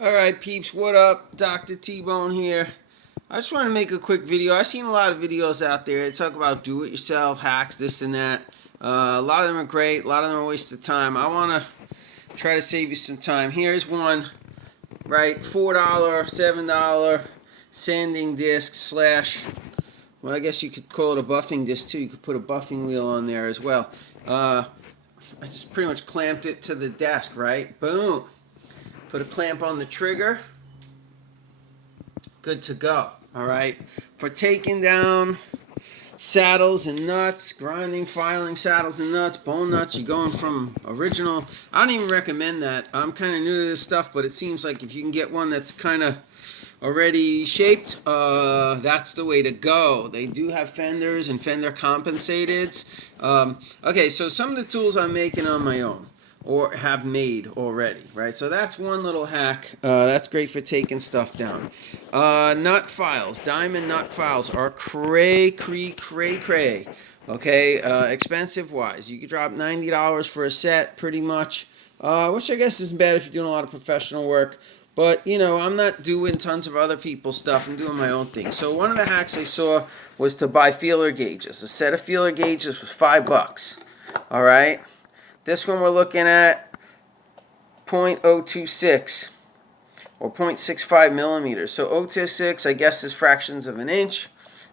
Alright peeps, what up? Dr. T-Bone here. I just want to make a quick video. I've seen a lot of videos out there that talk about do-it-yourself hacks, this and that. A lot of them are great, a lot of them are a waste of time. I want to try to save you some time. Here's one, right? $4, $7 sanding disc slash, well, I guess you could call it a buffing disc too. You could put a buffing wheel on there as well. I just pretty much clamped it to the desk, right? Boom. Put a clamp on the trigger. Good to go. All right. For taking down saddles and nuts, grinding, filing saddles and nuts, bone nuts, you're going from original. I don't even recommend that. I'm kind of new to this stuff, but it seems like if you can get one that's kind of already shaped, that's the way to go. They do have fenders and fender compensateds. Okay, so some of the tools I'm making on my own or have made already, right? So that's one little hack. That's great for taking stuff down. Nut files, diamond nut files are cray. Okay, expensive wise. You could drop $90 for a set pretty much, which I guess isn't bad if you're doing a lot of professional work. But, you know, I'm not doing tons of other people's stuff. I'm doing my own thing. So one of the hacks I saw was to buy feeler gauges. A set of feeler gauges was $5. All right. This one we're looking at 0.026 or 0.65 millimeters. So 0.26, I guess, is fractions of an inch,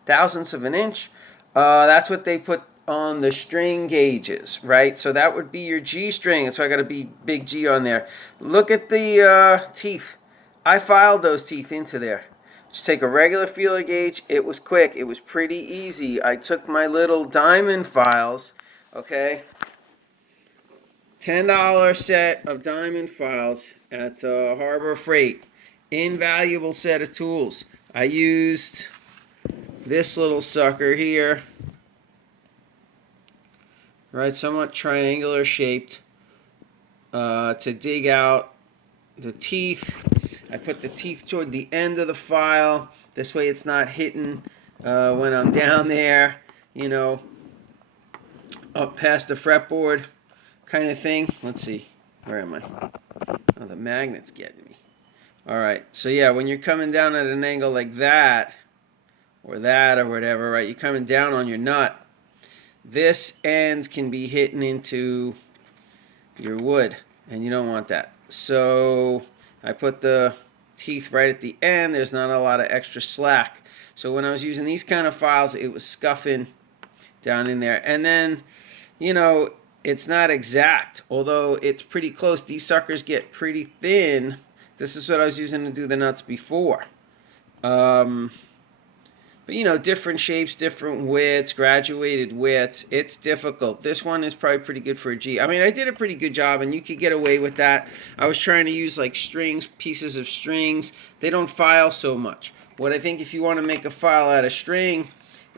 thousandths of an inch. That's what they put on the string gauges, right? So that would be your G string. So I got a big G on there. Look at the teeth. I filed those teeth into there. Just take a regular feeler gauge. It was quick. It was pretty easy. I took my little diamond files, okay? $10 set of diamond files at Harbor Freight. Invaluable set of tools. I used this little sucker here, right, somewhat triangular shaped, to dig out the teeth. I put the teeth toward the end of the file. This way it's not hitting when I'm down there, you know, up past the fretboard kind of thing. Let's see. Where am I? Oh, the magnet's getting me. All right. So, yeah, when you're coming down at an angle like that or whatever, right, you're coming down on your nut, this end can be hitting into your wood, and you don't want that. So I put the teeth right at the end. There's not a lot of extra slack. So when I was using these kind of files, it was scuffing down in there. And then, you know, it's not exact, although it's pretty close. These suckers get pretty thin. This is what I was using to do the nuts before. But, you know, different shapes, different widths, graduated widths. It's difficult. This one is probably pretty good for a G. I mean, I did a pretty good job, and you could get away with that. I was trying to use, like, strings, pieces of strings. They don't file so much. What I think if you want to make a file out of string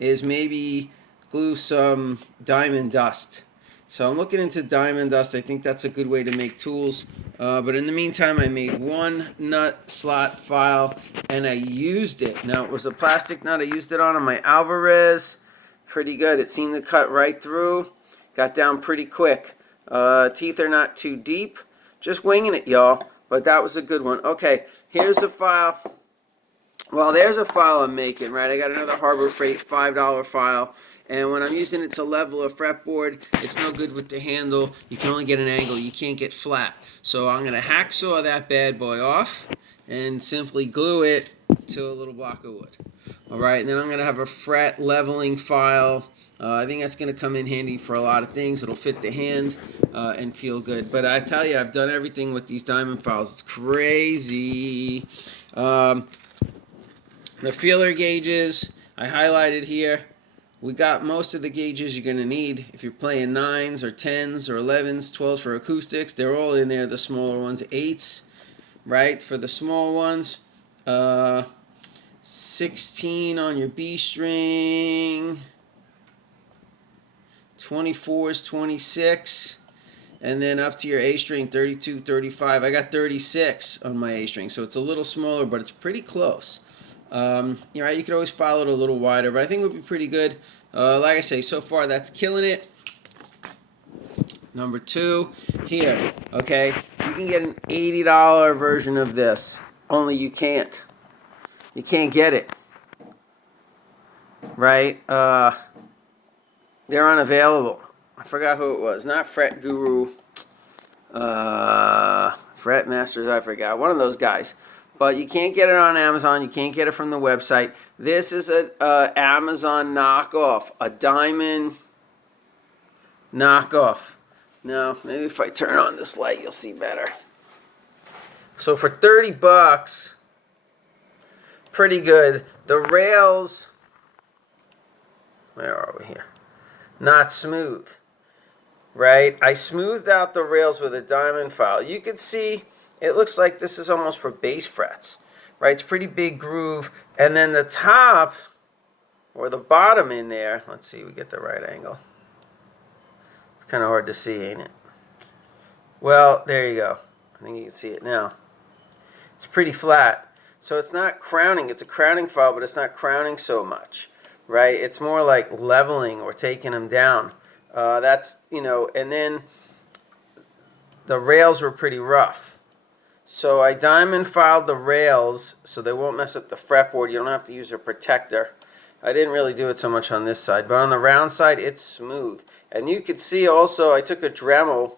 is maybe glue some diamond dust. So I'm looking into diamond dust. I think that's a good way to make tools. But in the meantime, I made one nut slot file, and I used it. Now, it was a plastic nut. I used it on my Alvarez. Pretty good. It seemed to cut right through. Got down pretty quick. Teeth are not too deep. Just winging it, y'all. But that was a good one. Okay, here's the file. Well, there's a file I'm making, right? I got another Harbor Freight $5 file. And when I'm using it to level a fretboard, it's no good with the handle. You can only get an angle. You can't get flat. So I'm going to hacksaw that bad boy off and simply glue it to a little block of wood. All right, and then I'm going to have a fret leveling file. I think that's going to come in handy for a lot of things. It'll fit the hand and feel good. But I tell you, I've done everything with these diamond files. It's crazy. The feeler gauges, I highlighted here. We got most of the gauges you're going to need if you're playing 9s or 10s or 11s, 12s for acoustics. They're all in there, the smaller ones. 8s, right, for the small ones. 16 on your B string. 24s, 26. And then up to your A string, 32, 35. I got 36 on my A string, so it's a little smaller, but it's pretty close. You know, you could always file it a little wider, but I think it would be pretty good. Like I say, so far that's killing it. Number 2 here, okay? You can get an $80 version of this, only you can't. You can't get it, right? They're unavailable. I forgot who it was. Not Fret Guru. Fret Masters, I forgot. One of those guys. But you can't get it on Amazon. You can't get it from the website. This is a Amazon knockoff. A diamond knockoff. Now, maybe if I turn on this light, you'll see better. So for 30 bucks, pretty good. The rails, where are we here? Not smooth, right? I smoothed out the rails with a diamond file. You can see it looks like this is almost for bass frets, right? It's pretty big groove. And then the top or the bottom in there, let's see, we get the right angle. It's kind of hard to see, ain't it? Well, there you go. I think you can see it now. It's pretty flat. So it's not crowning. It's a crowning file, but it's not crowning so much, right? It's more like leveling or taking them down. That's, you know, and then the rails were pretty rough. So I diamond filed the rails so they won't mess up the fretboard. You don't have to use a protector. I didn't really do it so much on this side, but on the round side, it's smooth. And you could see also I took a Dremel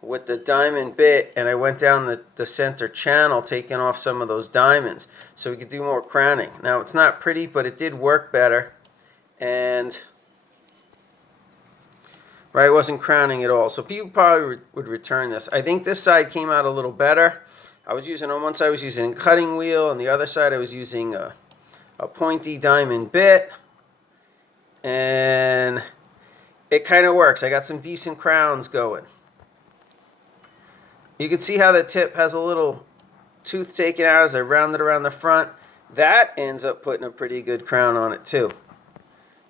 with the diamond bit and I went down the center channel, taking off some of those diamonds so we could do more crowning. Now it's not pretty, but it did work better. And right, it wasn't crowning at all. So people probably would return this. I think this side came out a little better. I was using, on one side I was using a cutting wheel, on the other side I was using a pointy diamond bit. And it kind of works. I got some decent crowns going. You can see how the tip has a little tooth taken out as I round it around the front. That ends up putting a pretty good crown on it too.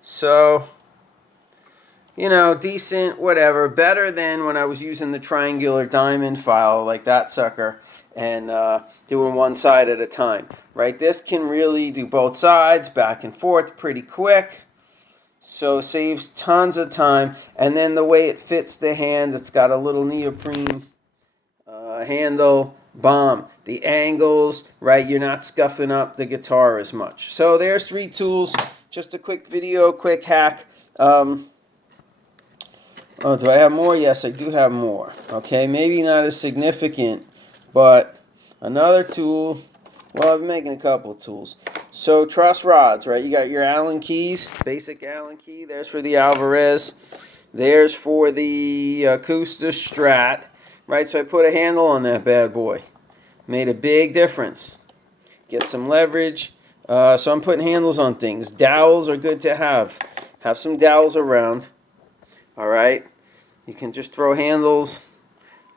So, you know, decent, whatever. Better than when I was using the triangular diamond file like that sucker and doing one side at a time. Right? This can really do both sides, back and forth, pretty quick. So saves tons of time. And then the way it fits the hand, it's got a little neoprene handle, bomb. The angles, right? You're not scuffing up the guitar as much. So there's 3 tools. Just a quick video, quick hack. Oh, do I have more? Yes, I do have more. Okay, maybe not as significant, but another tool. Well, I've been making a couple of tools. So truss rods, right? You got your Allen keys, basic Allen key. There's for the Alvarez. There's for the Acoustic Strat, right? So I put a handle on that bad boy. Made a big difference. Get some leverage. So I'm putting handles on things. Dowels are good to have. Have some dowels around. All right. You can just throw handles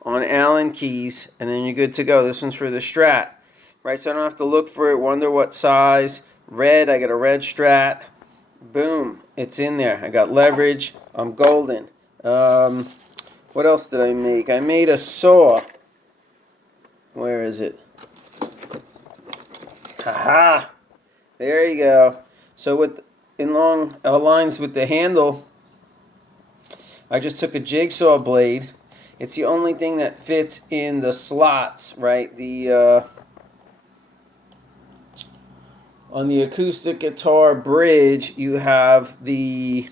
on Allen keys, and then you're good to go. This one's for the Strat. Right, so I don't have to look for it, wonder what size. Red, I got a red Strat. Boom, it's in there. I got leverage. I'm golden. What else did I make? I made a saw. Where is it? Haha! There you go. So with in long lines with the handle, I just took a jigsaw blade. It's the only thing that fits in the slots, right? The on the acoustic guitar bridge, you have the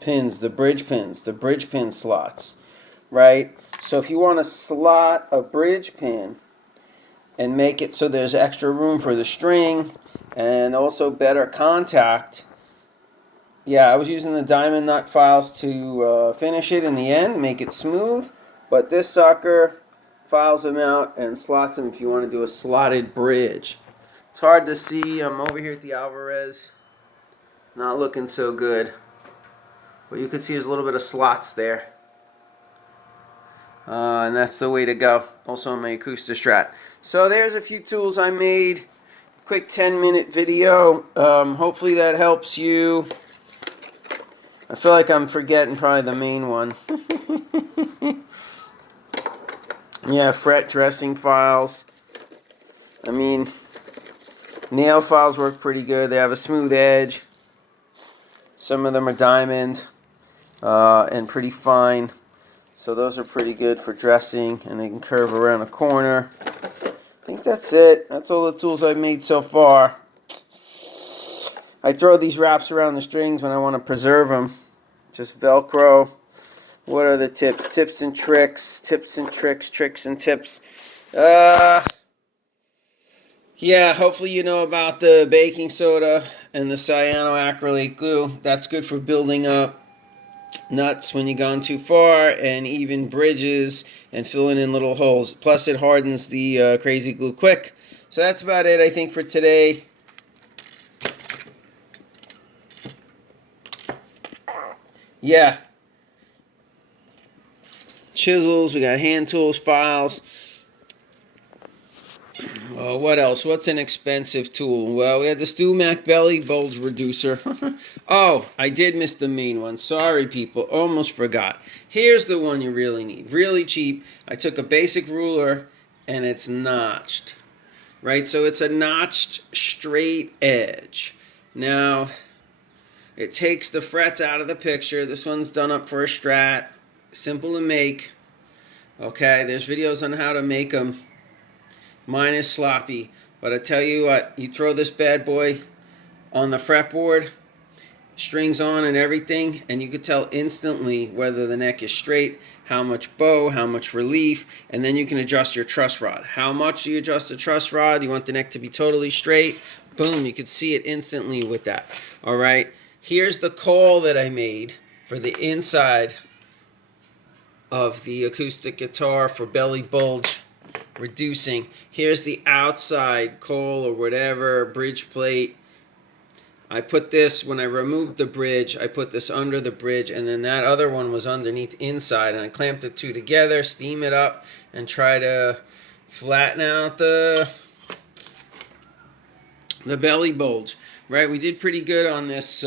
pins, the bridge pin slots, right? So if you want to slot a bridge pin and make it so there's extra room for the string and also better contact, yeah, I was using the diamond nut files to finish it in the end, make it smooth. But this sucker files them out and slots them if you want to do a slotted bridge. It's hard to see. I'm over here at the Alvarez. Not looking so good. But you can see there's a little bit of slots there. And that's the way to go. Also on my Acoustic Strat. So there's a few tools I made. Quick 10-minute video. Hopefully that helps you. I feel like I'm forgetting probably the main one. Yeah, fret dressing files. I mean, nail files work pretty good. They have a smooth edge. Some of them are diamond. and pretty fine. So those are pretty good for dressing, and they can curve around a corner. I think that's it. That's all the tools I've made so far. I throw these wraps around the strings when I want to preserve them. Just Velcro. What are the tips? Tips and tricks. Tips and tricks. Tricks and tips. Yeah, hopefully you know about the baking soda and the cyanoacrylate glue. That's good for building up nuts when you've gone too far, and even bridges and filling in little holes. Plus it hardens the crazy glue quick. So that's about it, I think, for today. Yeah. Chisels, we got hand tools, files. What else? What's an expensive tool? Well, we had the StewMac belly bulge reducer. Oh, I did miss the main one. Sorry, people. Almost forgot. Here's the one you really need. Really cheap. I took a basic ruler, and it's notched. Right? So it's a notched straight edge. Now, it takes the frets out of the picture. This one's done up for a Strat. Simple to make. Okay, there's videos on how to make them. Mine is sloppy, but I tell you what, you throw this bad boy on the fretboard, strings on and everything, and you could tell instantly whether the neck is straight, how much bow, how much relief, and then you can adjust your truss rod. How much do you adjust the truss rod? You want the neck to be totally straight. Boom, you could see it instantly with that. All right, here's the caul that I made for the inside of the acoustic guitar for belly bulge reducing. Here's the outside caul or whatever, bridge plate. I put this, when I removed the bridge, I put this under the bridge, and then that other one was underneath inside, and I clamped the two together, steam it up, and try to flatten out the belly bulge. Right, we did pretty good on this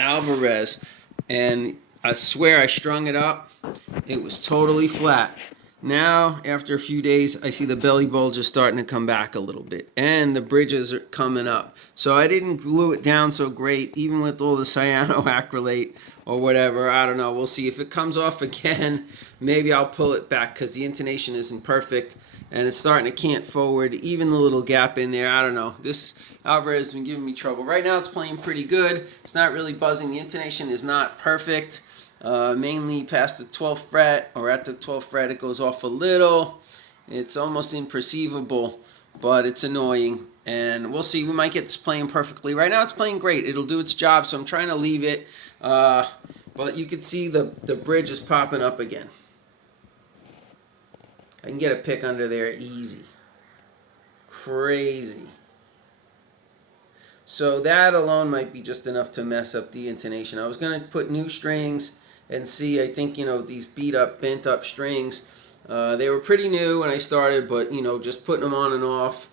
Alvarez, and I swear I strung it up. It was totally flat. Now, after a few days, I see the belly bulge is starting to come back a little bit, and the bridges are coming up. So I didn't glue it down so great, even with all the cyanoacrylate or whatever. I don't know. We'll see. If it comes off again, maybe I'll pull it back because the intonation isn't perfect, and it's starting to cant forward. Even the little gap in there, I don't know. This Alvarez has been giving me trouble. Right now, it's playing pretty good. It's not really buzzing. The intonation is not perfect. Mainly past the 12th fret, or at the 12th fret it goes off a little. It's almost imperceivable, but it's annoying, and we'll see. We might get this playing perfectly. Right now it's playing great. It'll do its job, so I'm trying to leave it, but you can see the bridge is popping up again. I can get a pick under there easy. Crazy. So that alone might be just enough to mess up the intonation. I was going to put new strings and see. I think, these beat up, bent up strings, they were pretty new when I started, but, just putting them on and off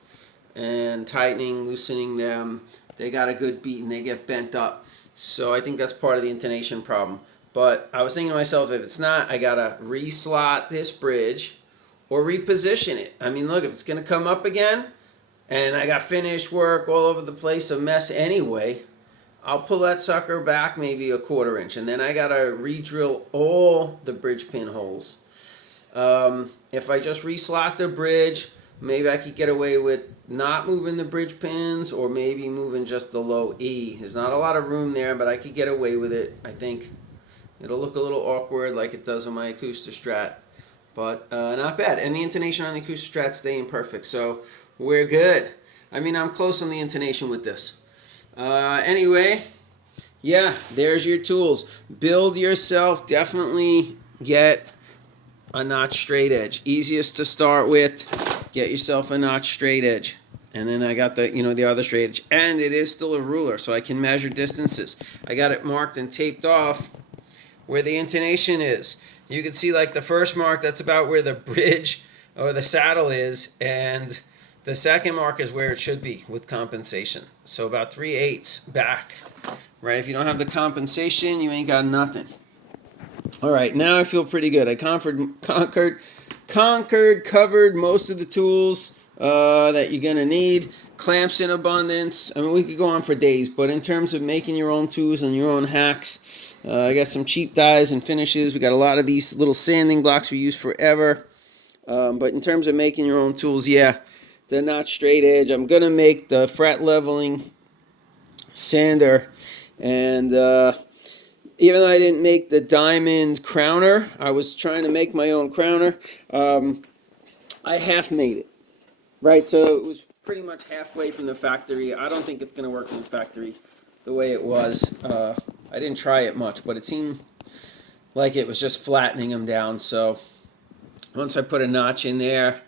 and tightening, loosening them, they got a good beat and they get bent up. So I think that's part of the intonation problem. But I was thinking to myself, if it's not, I got to re-slot this bridge or reposition it. I mean, look, if it's going to come up again, and I got finish work all over the place, a mess anyway, I'll pull that sucker back maybe a 1/4 inch, and then I gotta re-drill all the bridge pin holes. If I just re-slot the bridge, maybe I could get away with not moving the bridge pins, or maybe moving just the low E. There's not a lot of room there, but I could get away with it. I think it'll look a little awkward like it does on my acoustic Strat, but not bad. And the intonation on the acoustic Strat's staying perfect, so we're good. I mean, I'm close on the intonation with this. Anyway, yeah, there's your tools. Build yourself. Definitely get a notch straight edge. Easiest to start with. Get yourself a notch straight edge. And then I got the, the other straight edge. And it is still a ruler, so I can measure distances. I got it marked and taped off where the intonation is. You can see, like, the first mark, that's about where the bridge or the saddle is, and the second mark is where it should be with compensation. So about 3/8 back, right? If you don't have the compensation, you ain't got nothing. All right, now I feel pretty good. I covered most of the tools that you're gonna need. Clamps in abundance. I mean, we could go on for days, but in terms of making your own tools and your own hacks, I got some cheap dyes and finishes. We got a lot of these little sanding blocks we use forever. But in terms of making your own tools, yeah, they're not straight edge. I'm going to make the fret leveling sander. And even though I didn't make the diamond crowner, I was trying to make my own crowner. I half made it, right? So it was pretty much halfway from the factory. I don't think it's going to work in the factory the way it was. I didn't try it much, but it seemed like it was just flattening them down. So once I put a notch in there,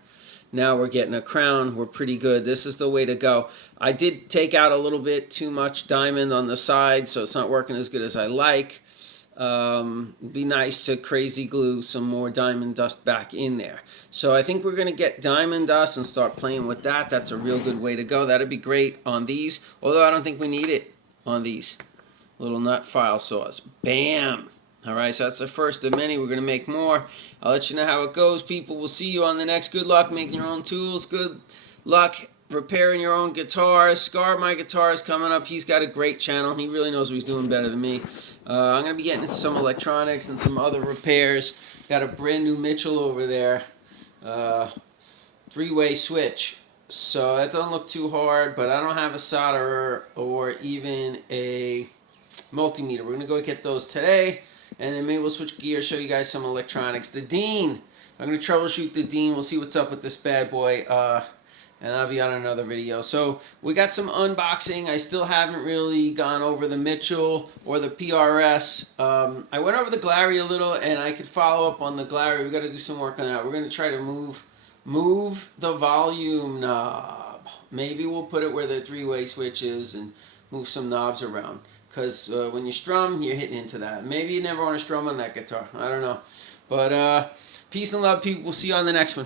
now we're getting a crown. We're pretty good. This is the way to go. I did take out a little bit too much diamond on the side, so it's not working as good as I like. Be nice to crazy glue some more diamond dust back in there. So I think we're going to get diamond dust and start playing with that. That's a real good way to go. That'd be great on these, although I don't think we need it on these little nut file saws. Bam! All right, so that's the first of many. We're going to make more. I'll let you know how it goes, people. We'll see you on the next. Good luck making your own tools. Good luck repairing your own guitars. Scar My Guitar is coming up. He's got a great channel. He really knows what he's doing better than me. I'm going to be getting into some electronics and some other repairs. Got a brand new Mitchell over there. Three-way switch. So that doesn't look too hard, but I don't have a solderer or even a multimeter. We're going to go get those today. And then maybe we'll switch gears, show you guys some electronics. The Dean. I'm going to troubleshoot the Dean. We'll see what's up with this bad boy. And I'll be on another video. So we got some unboxing. I still haven't really gone over the Mitchell or the PRS. I went over the Glary a little, and I could follow up on the Glary. We got to do some work on that. We're going to try to move the volume knob. Maybe we'll put it where the three-way switch is and move some knobs around. Because when you strum, you're hitting into that. Maybe you never want to strum on that guitar. I don't know. But peace and love, people. We'll see you on the next one.